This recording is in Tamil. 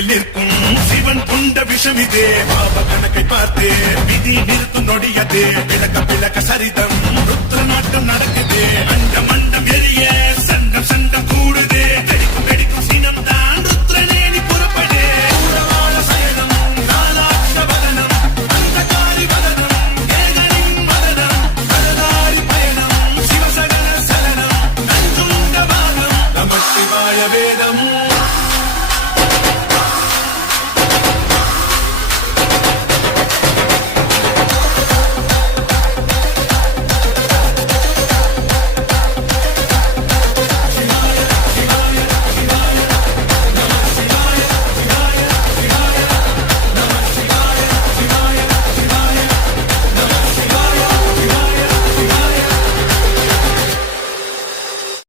எல்லையில் நிற்கும் சிவன் கொண்ட விஷமிதே பாப கணக்கை பார்த்தே விதி நிறுத்தும் நொடியதே விளக்க விளக்க சரிதம் ருத்ர நாட்டம் நடக்குதே அண்டம் அண்டம் எரிய சண்டம் சண்டம் கூடுதே கடிக்கும் கடிக்கும் சினம் தான் ருத்ரநேனி புறப்படே ஊரவாழ சயனம் நாலாட்ச வதனம் அந்தகாரி வதனம் ஏகனின் மதனம் கரதாரி பயணம் சிவசகன சலனம் நஞ்சுண்ட பாகம் நம சிவாய வேதம்